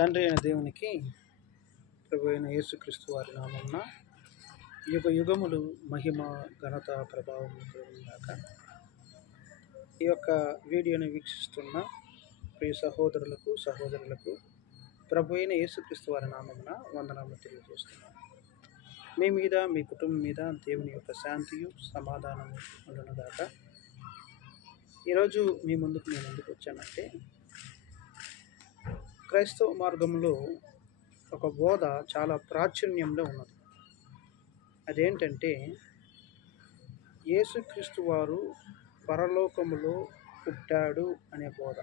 తండ్రి అయిన దేవునికి, ప్రభు అయిన యేసుక్రీస్తు వారి నామమున యుగ యుగములు మహిమ ఘనత ప్రభావం కలుగుగాక. ఈ యొక్క వీడియోని వీక్షిస్తున్న ప్రియ సహోదరులకు ప్రభు అయిన యేసుక్రీస్తు వారి నామమున వందనాలు తెలియజేస్తున్నాను. మీ మీద, మీ కుటుంబం మీద దేవుని యొక్క శాంతియు సమాధానము ఉండునుగాక. ఈరోజు మీ ముందుకు వచ్చానంటే, క్రైస్తవ మార్గంలో ఒక బోధ చాలా ప్రాచుర్యంలో ఉన్నది. అదేంటంటే, యేసుక్రీస్తు వారు పరలోకములో పుట్టాడు అనే బోధ.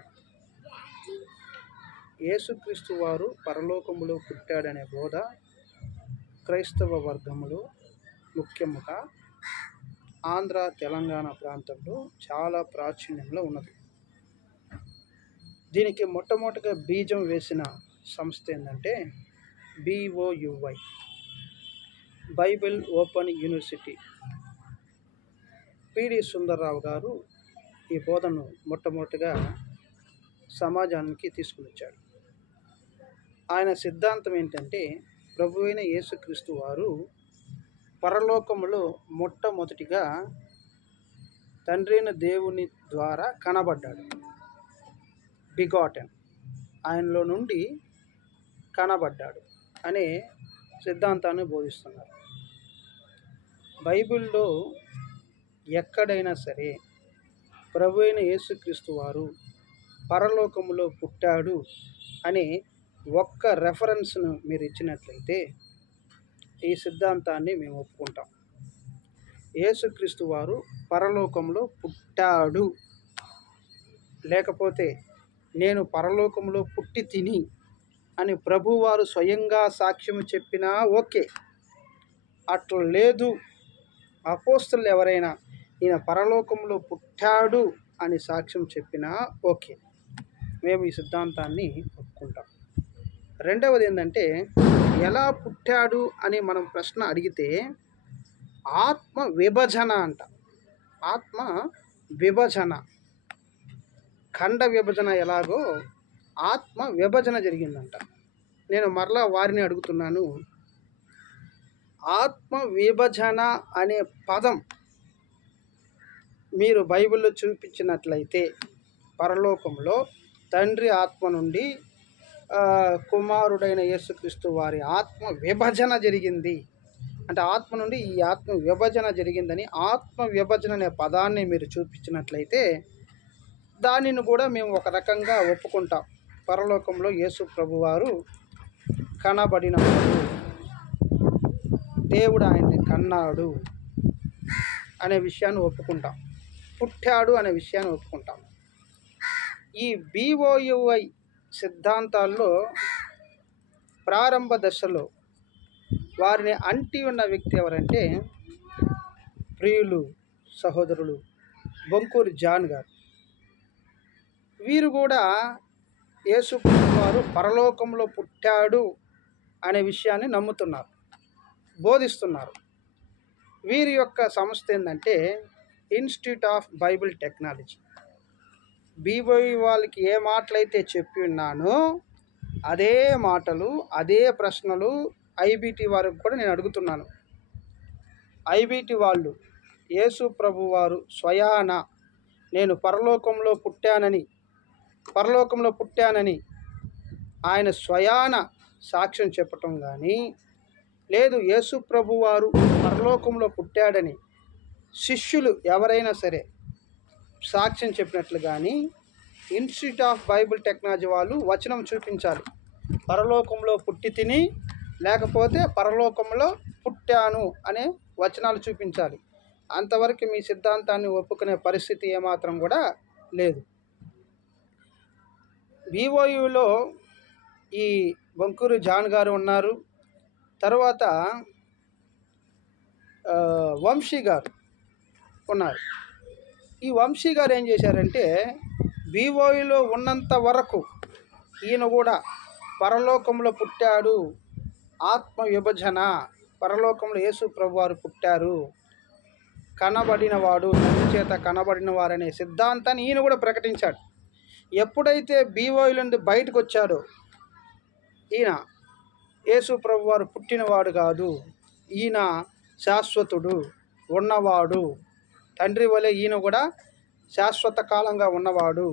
యేసుక్రీస్తు వారు పరలోకములో పుట్టాడనే బోధ క్రైస్తవ వర్గములో, ముఖ్యముగా ఆంధ్ర తెలంగాణ ప్రాంతంలో చాలా ప్రాచుర్యంలో ఉన్నది. దీనికి మొట్టమొదటిగా బీజం వేసిన సంస్థ ఏంటంటే BOUY, బైబిల్ ఓపెన్ యూనివర్సిటీ. పిడి సుందర్రావు గారు ఈ బోధను మొట్టమొదటిగా సమాజానికి తీసుకుని వచ్చాడు. ఆయన సిద్ధాంతం ఏంటంటే, ప్రభు అయిన యేసుక్రీస్తు వారు పరలోకములో మొట్టమొదటిగా తండ్రి అయిన దేవుని ద్వారా కనబడ్డాడు. బిగాటెన్, ఆయనలో నుండి కనబడ్డాడు అనే సిద్ధాంతాన్ని బోధిస్తున్నారు. బైబిల్లో ఎక్కడైనా సరే ప్రభు అయిన యేసుక్రీస్తు వారు పరలోకములో పుట్టాడు అనే ఒక్క రెఫరెన్స్ను మీరు ఇచ్చినట్లయితే ఈ సిద్ధాంతాన్ని మేము ఒప్పుకుంటాం. యేసుక్రీస్తు వారు పరలోకంలో పుట్టాడు, లేకపోతే నేను పరలోకంలో పుట్టి తిని అని ప్రభువారు స్వయంగా సాక్ష్యం చెప్పినా ఓకే. అట్లా లేదు, అపోస్తలులు ఎవరైనా ఈయన పరలోకంలో పుట్టాడు అని సాక్ష్యం చెప్పినా ఓకే, మేము ఈ సిద్ధాంతాన్ని ఒప్పుకుంటాం. రెండవది ఏంటంటే, ఎలా పుట్టాడు అని మనం ప్రశ్న అడిగితే ఆత్మ విభజన అంట. ఆత్మ విభజన, ఖండ విభజన ఎలాగో ఆత్మ విభజన జరిగిందంట. నేను మరలా వారిని అడుగుతున్నాను, ఆత్మ విభజన అనే పదం మీరు బైబిల్లో చూపించినట్లయితే పరలోకంలో తండ్రి ఆత్మ నుండి కుమారుడైన యేసుక్రీస్తు వారి ఆత్మ విభజన జరిగింది అంటే, ఆత్మ నుండి ఈ ఆత్మ విభజన జరిగిందని ఆత్మ విభజన అనే పదాన్ని మీరు చూపించినట్లయితే దానిని కూడా మేము ఒక రకంగా ఒప్పుకుంటాం. పరలోకంలో యేసు ప్రభువారు కనబడినప్పుడు దేవుడు ఆయన్ని కన్నాడు అనే విషయాన్ని ఒప్పుకుంటాం. పుట్టాడు అనే విషయాన్ని ఒప్పుకుంటాం. ఈ BOUY సిద్ధాంతాల్లో ప్రారంభ దశలో వారిని అంటి ఉన్న వ్యక్తి ఎవరంటే, ప్రియులు సహోదరులు బొంకూరు జాన్ గారు. వీరు కూడా యేసుక్రీస్తు వారు పరలోకంలో పుట్టాడు అనే విషయాన్ని నమ్ముతున్నారు, బోధిస్తున్నారు. వీరి యొక్క సంస్థ ఏంటంటే institute of Bible technology. BOUY వాళ్ళకి ఏ మాటలైతే చెప్పి ఉన్నానో అదే మాటలు, అదే ప్రశ్నలు IBT వారికి కూడా నేను అడుగుతున్నాను. IBT వాళ్ళు యేసు ప్రభు వారు స్వయాన నేను పరలోకంలో పుట్టానని ఆయన స్వయాన సాక్ష్యం చెప్పటం కానీ, లేదు యేసు ప్రభు వారు పరలోకంలో పుట్టాడని శిష్యులు ఎవరైనా సరే సాక్ష్యం చెప్పినట్లు కానీ ఇన్స్టిట్యూట్ ఆఫ్ బైబిల్ టెక్నాలజీ వాళ్ళు వచనం చూపించాలి. పరలోకంలో పుట్టి తిని, లేకపోతే పరలోకంలో పుట్టాను అనే వచనాలు చూపించాలి. అంతవరకు మీ సిద్ధాంతాన్ని ఒప్పుకునే పరిస్థితి ఏమాత్రం కూడా లేదు. BOUలో ఈ బొంకూరు జాన్ గారు ఉన్నారు. తర్వాత వంశీ గారు ఉన్నారు. ఈ వంశీ గారు ఏం చేశారంటే, BOUలో ఉన్నంత వరకు ఈయన కూడా పరలోకంలో పుట్టాడు, ఆత్మ విభజన, పరలోకంలో యేసు ప్రభువారు పుట్టారు, కనబడినవాడు, తండ్రి చేత కనబడిన వారనే సిద్ధాంతాన్ని ఈయన కూడా ప్రకటించాడు. ఎప్పుడైతే BOUలో నుండి బయటకు వచ్చాడో ఈయన యేసు ప్రభు వారు పుట్టినవాడు కాదు, ఈయన శాశ్వతుడు, ఉన్నవాడు, తండ్రి వలె ఈయన కూడా శాశ్వత కాలంగా ఉన్నవాడు,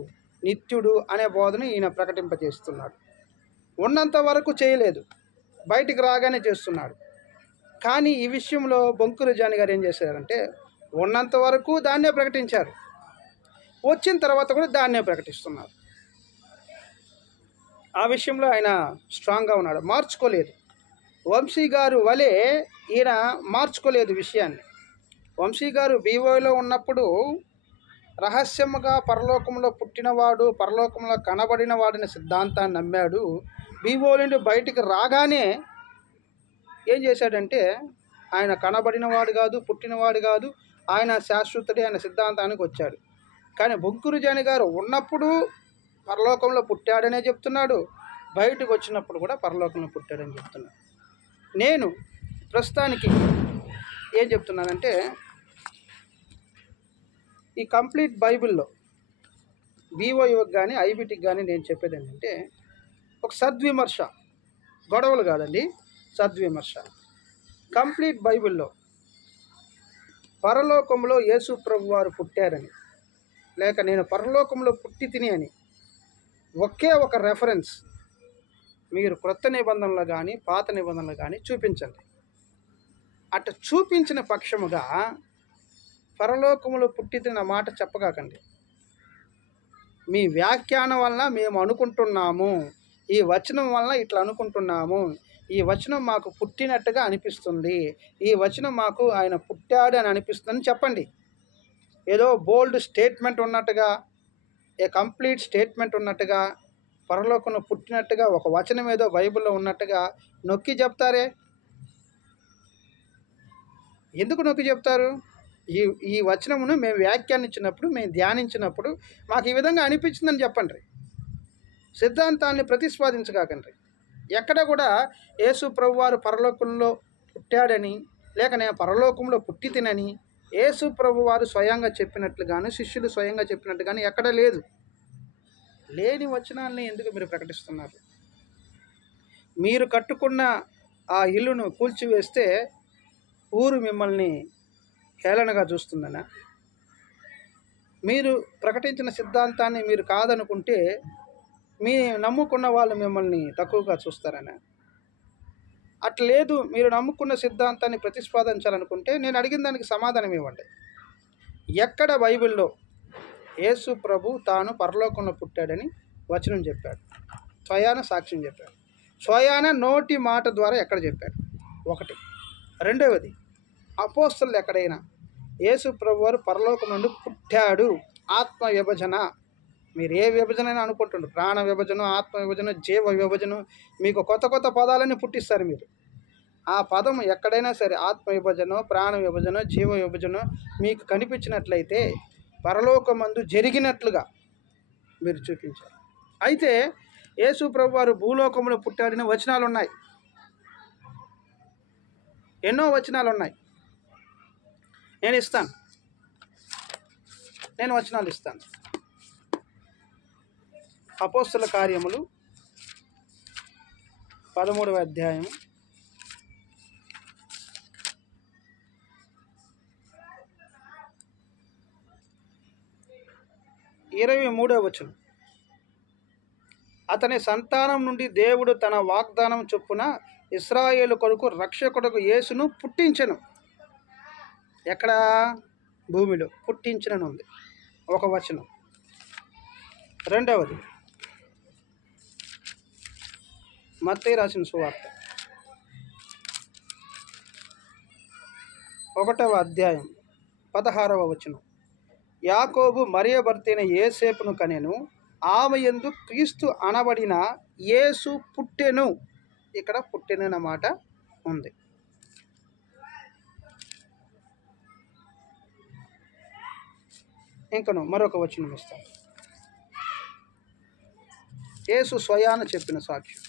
నిత్యుడు అనే బోధన ఈయన ప్రకటింపజేస్తున్నాడు. ఉన్నంత వరకు చేయలేదు, బయటికి రాగానే చేస్తున్నాడు. కానీ ఈ విషయంలో బొంకురు జాని గారు ఏం చేశారంటే ఉన్నంత వరకు దాన్నే ప్రకటించారు, వచ్చిన తర్వాత కూడా దాన్నే ప్రకటిస్తున్నారు. ఆ విషయంలో ఆయన స్ట్రాంగ్గా ఉన్నాడు, మార్చుకోలేదు. వంశీ గారు వలె ఈయన మార్చుకోలేదు విషయాన్ని. వంశీ గారు బీఓలో ఉన్నప్పుడు రహస్యముగా పరలోకంలో పుట్టినవాడు, పరలోకంలో కనబడిన వాడిని సిద్ధాంతాన్ని నమ్మాడు. బీఓ నుండి బయటికి రాగానే ఏం చేశాడంటే ఆయన కనబడినవాడు కాదు, పుట్టినవాడు కాదు, ఆయన శాశ్వతుడే అనే సిద్ధాంతానికి వచ్చాడు. కానీ బొంకురు జాని గారు ఉన్నప్పుడు పరలోకంలో పుట్టాడనే చెప్తున్నాడు, బయటకు వచ్చినప్పుడు కూడా పరలోకంలో పుట్టాడని చెప్తున్నాడు. నేను ప్రస్తుతానికి ఏం చెప్తున్నానంటే ఈ కంప్లీట్ బైబిల్లో బీఓయూకి కానీ ఐబిటికి కానీ నేను చెప్పేది ఏంటంటే ఒక సద్విమర్శ, గొడవలు కాదండి, సద్విమర్శ. కంప్లీట్ బైబిల్లో పరలోకంలో యేసు ప్రభు వారు పుట్టారని, లేక నేను పరలోకంలో పుట్టి తిని అని ఒకే ఒక రెఫరెన్స్ మీరు క్రొత్త నిబంధనలు కానీ పాత నిబంధనలు కానీ చూపించండి. అట్లా చూపించిన పక్షముగా పరలోకములో పుట్టి తిన్న మాట చెప్పగాకండి. మీ వ్యాఖ్యానం వలన మేము అనుకుంటున్నాము, ఈ వచనం వలన ఇట్లా అనుకుంటున్నాము, ఈ వచనం మాకు పుట్టినట్టుగా అనిపిస్తుంది, ఈ వచనం మాకు ఆయన పుట్టాడు అని అనిపిస్తుందని చెప్పండి. ఏదో బోల్డ్ స్టేట్మెంట్ ఉన్నట్టుగా, ఏ కంప్లీట్ స్టేట్మెంట్ ఉన్నట్టుగా, పరలోకంలో పుట్టినట్టుగా ఒక వచనం ఏదో బైబిల్లో ఉన్నట్టుగా నొక్కి చెప్తారే. ఎందుకు నొక్కి చెప్తారు? ఈ వచనమును మేము వ్యాఖ్యానించినప్పుడు, మేము ధ్యానించినప్పుడు మాకు ఈ విధంగా అనిపించిందని చెప్పండి. సిద్ధాంతాన్ని ప్రతిస్పాదించగాకండి. ఎక్కడ కూడా యేసు ప్రభువారు పరలోకంలో పుట్టాడని, లేక నేను పరలోకంలో పుట్టి తినని యేసు ప్రభువారు స్వయంగా చెప్పినట్లుగాను, శిష్యులు స్వయంగా చెప్పినట్టుగాను ఎక్కడ లేదు. లేని వచనాలని ఎందుకు మీరు ప్రకటిస్తున్నారు? మీరు కట్టుకున్న ఆ ఇల్లును కూల్చివేస్తే ఊరు మిమ్మల్ని హేళనగా చూస్తుందనా? మీరు ప్రకటించిన సిద్ధాంతాన్ని మీరు కాదనుకుంటే మీ నమ్ముకున్న వాళ్ళు మిమ్మల్ని తక్కువగా చూస్తారనా? అట్లేదు, మీరు నమ్ముకున్న సిద్ధాంతాన్ని ప్రతిస్పాదించాలనుకుంటే నేను అడిగిన దానికి సమాధానం ఇవ్వండి. ఎక్కడ బైబిల్లో యేసు ప్రభు తాను పరలోకంలో పుట్టాడని వచనం చెప్పాడు? స్వయాన సాక్ష్యం చెప్పాడు. స్వయాన నోటి మాట ద్వారా ఎక్కడ చెప్పాడు? ఒకటి. రెండవది, అపోస్తలులు ఎక్కడైనా యేసు ప్రభు వారు పరలోకం నుండి పుట్టాడు, ఆత్మ విభజన, మీరు ఏ విభజన అయినా అనుకుంటుండ్రు, ప్రాణ విభజన, ఆత్మ విభజన, జీవ విభజన, మీకు కొత్త కొత్త పదాలన్నీ పుట్టిస్తారు మీరు. ఆ పదం ఎక్కడైనా సరే ఆత్మ విభజన, ప్రాణ విభజన, జీవ విభజన మీకు కనిపించినట్లయితే పరలోకమందు జరిగినట్లుగా మీరు చూపించారు. అయితే యేసు ప్రభు వారు భూలోకంలో పుట్టాడని వచనాలు ఉన్నాయి, ఎన్నో వచనాలు ఉన్నాయి. నేను వచనాలు ఇస్తాను. అపోస్తల కార్యములు 13వ అధ్యాయం 23వ వచనం. అతని సంతానం నుండి దేవుడు తన వాగ్దానం చొప్పున ఇశ్రాయేలు కొరకు రక్షకుడుకు యేసును పుట్టించెను. ఎక్కడ? భూమిలో పుట్టించినను ఉంది ఒక వచనం. రెండవది, మత్తయి రాసిన సువార్త 1వ అధ్యాయం 16వ వచనం. యాకోబు మరియ భర్తైన యేసేపును కనెను, ఆమె యందు క్రీస్తు అనబడిన యేసు పుట్టెను. ఇక్కడ పుట్టెను అన్న మాట ఉంది. ఇంకను మరొక వచనం ఇస్తాను, యేసు స్వయాన చెప్పిన సాక్ష్యం.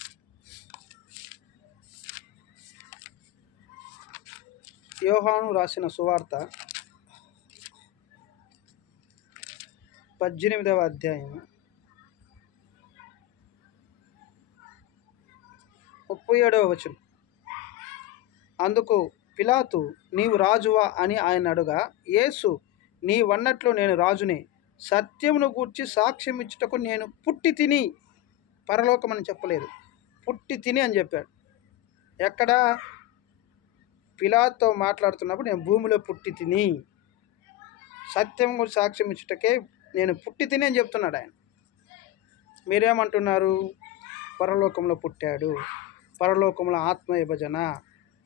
యోహాను రాసిన సువార్త 18వ అధ్యాయం 37వ వచనం. అందుకు పిలాతు, నీవు రాజువా అని ఆయన అడుగా, యేసు, నీవన్నట్లు నేను రాజునే. సత్యమును గూర్చి సాక్ష్యం ఇచ్చుటకు నేను పుట్టి తిని, పరలోకం అని చెప్పలేదు, పుట్టి తిని అని చెప్పాడు. ఎక్కడ? పిలాతుతో మాట్లాడుతున్నప్పుడు నేను భూమిలో పుట్టి తిని, సత్యం గురించి సాక్ష్యం ఇచ్చుటకే నేను పుట్టి తిని అని చెప్తున్నాడు ఆయన. మీరేమంటున్నారు? పరలోకంలో పుట్టాడు, పరలోకంలో ఆత్మ విభజన,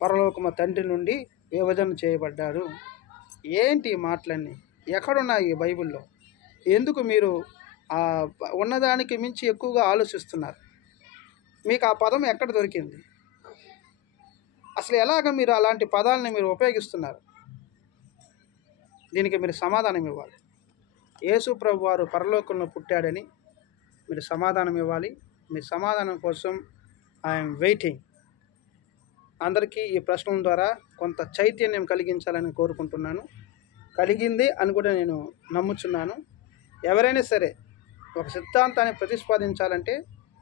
పరలోకమ తండ్రి నుండి విభజన చేయబడ్డారు. ఏంటి ఈ మాటలన్నీ? ఎక్కడున్నాయి ఈ బైబిల్లో? ఎందుకు మీరు ఉన్నదానికి మించి ఎక్కువగా ఆలోచిస్తున్నారు? మీకు ఆ పదం ఎక్కడ దొరికింది? అసలు ఎలాగ మీరు అలాంటి పదాలని మీరు ఉపయోగిస్తున్నారు? దీనికి మీరు సమాధానం ఇవ్వాలి. యేసు ప్రభు వారు పరలోకంలో పుట్టాడని మీరు సమాధానం ఇవ్వాలి. మీ సమాధానం కోసం ఐఎమ్ వెయిటింగ్. అందరికీ ఈ ప్రశ్నల ద్వారా కొంత చైతన్యం కలిగించాలని కోరుకుంటున్నాను. కలిగింది అని కూడా నేను నమ్ముచున్నాను. ఎవరైనా సరే ఒక సిద్ధాంతాన్ని ప్రతిపాదించాలంటే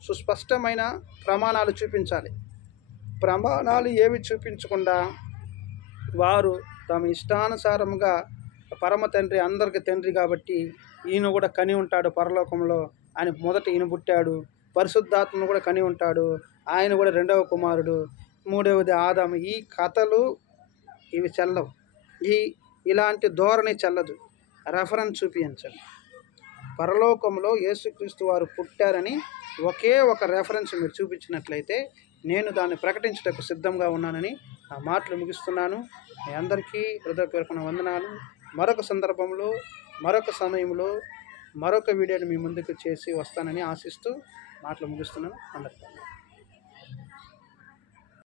సుస్పష్టమైన ప్రమాణాలు చూపించాలి. ప్రమాణాలు ఏవి చూపించకుండా వారు తమ ఇష్టానుసారముగా పరమ తండ్రి అందరికి తండ్రి కాబట్టి ఈయన కూడా కని ఉంటాడు పరలోకంలో, ఆయన మొదట ఈయన పుట్టాడు, పరిశుద్ధాత్మను కూడా కని ఉంటాడు, ఆయన కూడా రెండవ కుమారుడు, మూడవది ఆదాము, ఈ కథలు ఇవి చెల్లవు. ఇలాంటి ధోరణి చెల్లదు. రెఫరెన్స్ చూపించండి. పరలోకంలో యేసుక్రీస్తు వారు పుట్టారని ఒకే ఒక రెఫరెన్స్ మీరు చూపించినట్లయితే నేను దాన్ని ప్రకటించడానికి సిద్ధంగా ఉన్నానని ఆ మాటలు ముగిస్తున్నాను. మీ అందరికీ హృదయపూర్వక వందనాలు. మరొక సందర్భంలో, మరొక సమయంలో, మరొక వీడియోని మీ ముందుకు చేసి వస్తానని ఆశిస్తూ మాటలు ముగిస్తున్నాను. అందరికీ.